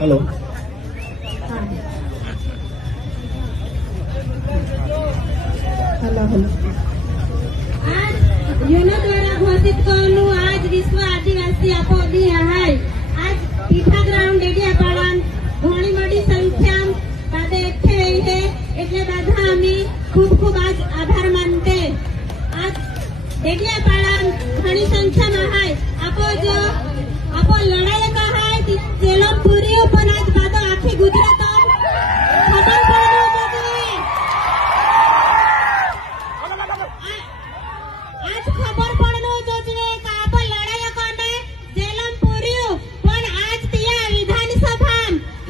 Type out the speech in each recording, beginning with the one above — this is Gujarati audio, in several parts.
हेलो हेलो हेलो आज यूनो द्वारा घोषित करनु आज विश्व आदिवासी आपो दी है। आज पीठा ग्राउंड डेडियापाड़ा घणी मोटी संख्या बादे एकठे है એટલે બધા અમે खूब खूब आज आभार मानते। आज डेडियापाड़ा घणी संख्या में है आपो लड़ाई का है चेलो पूरी पण आज बादो आखी गुजरात खबर पड़े आज खबर पड़नो जोजवे का आपो लड़ाई करने जेलम पूरी पण आज तिया विधानसभा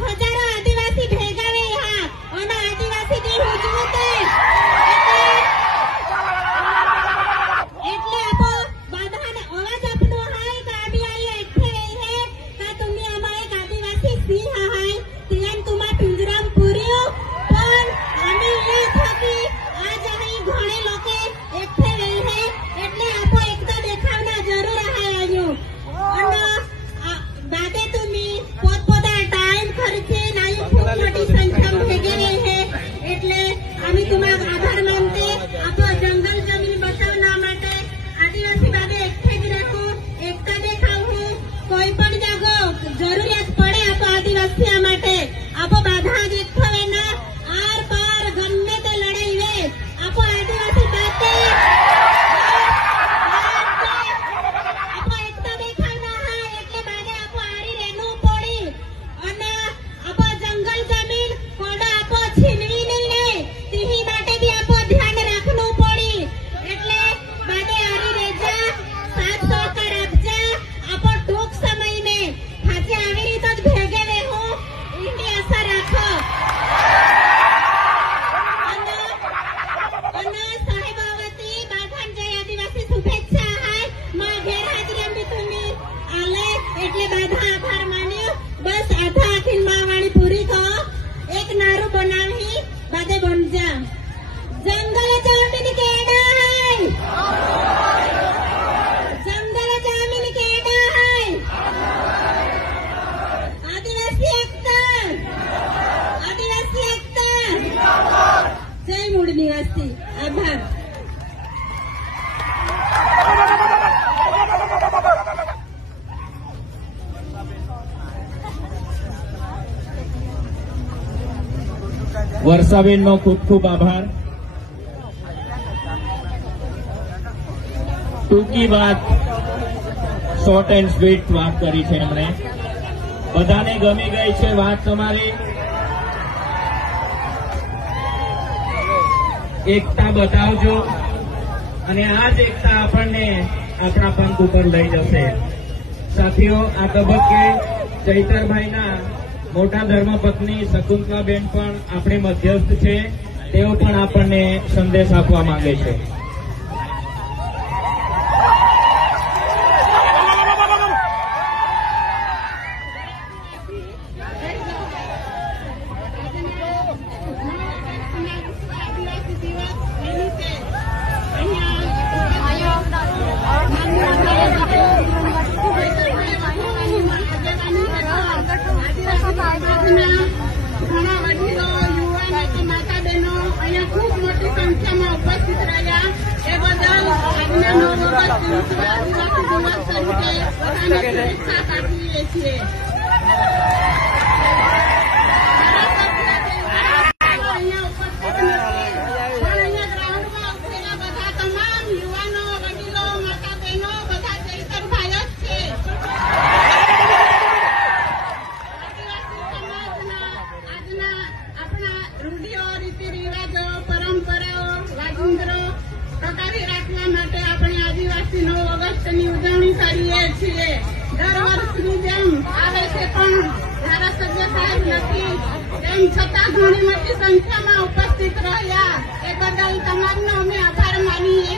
हजारों आदिवासी भेगा वे हा और आदिवासी दी हुजूते એટલે આપો બધાને અવાજ આપનો હાય કાબી આઈ એકઠે હે કા તમે આમાં એક આદિવાસી સિંહ હાય ત્યાં તુમા પિંજરામ પૂર્યો પણ આમે એ થકી આજ અહીં ઘણે લોકે એકઠે હે એટલે આપો એકતા દેખાવના જરૂર હાય આવ્યો અને બાદે તમે પોતપોતા ટાઈમ ખર્ચે નાઈ ખૂબ મોટી સંખ્યા ભેગેલી હે એટલે અમે તમારો આભાર માનતે આપો જંગલ જમીન બચાવના માટે आदिवासी बादे एकठे ज रखो एकता देखावू कोई पण जागो जरूरियात पड़े आप आदिवासी माटे आप बाधा एकठो वेना आर पार गन्ने ते लड़ाई वे आप आदिवासी बाते आप एकता देखावना है એટલે બાદે आप आरी रेनु पड़ी અને आप जंगल जमीन कोडा आप छीनवी नहीं ले तीही માટે भी आप ध्यान રાખવું पड़ी એટલે बादे आरी रेजा साथ सहकार आपजा आपो टूंक समय में खाचे आवी रीते ज भेगे वेहू एनी आशा राखो અને સાહેબાવતી બાધાન જય આદિવાસી શુભેચ્છા હાય માં ગેરહાજરી અંબી તમે આલે એટલે બાધા આભાર માન્યો બસ આધા આખી માવાણી પૂરી થો એક નારું બનાવી બાદે બનજા जंगल जमीन केड़ा है जंगल जमीन केड़ा है आदिवासी एकता जय मूल निवासी आभार। વર્ષાબેન નો ખૂબ ખૂબ આભાર। ટૂંકી વાત શોર્ટ એન્ડ સ્વીટ વાત કરી છે એમણે બધાને ગમી ગઈ છે વાત તમારી એકતા બતાવજો અને આ જ એકતા આપણને આપણા પંથ ઉપર લઈ જશે। સાથીઓ આ તબક્કે ચૈતરભાઈના મોટા ધર્મપત્ની શકુંતલાબેન પણ આપણી મધ્યસ્થ છે તેઓ પણ આપણને સંદેશ આપવા માંગે છે। खूब मोटी संख्या में उपस्थित रहा ए बदल આજના 9 ઓગસ્ટ આદિવાસી દિવસ તરીકે બધાને શુભેચ્છા પાઠવીએ છીએ। ઉજવણી કરીએ છીએ દર વર્ષની જેમ આ વર્ષે પણ ધારાસભ્ય સાહેબ નથી તેમ છતાં ઘણી મોટી સંખ્યામાં ઉપસ્થિત રહ્યા એ બદલ તમામનો અમે આભાર માનીએ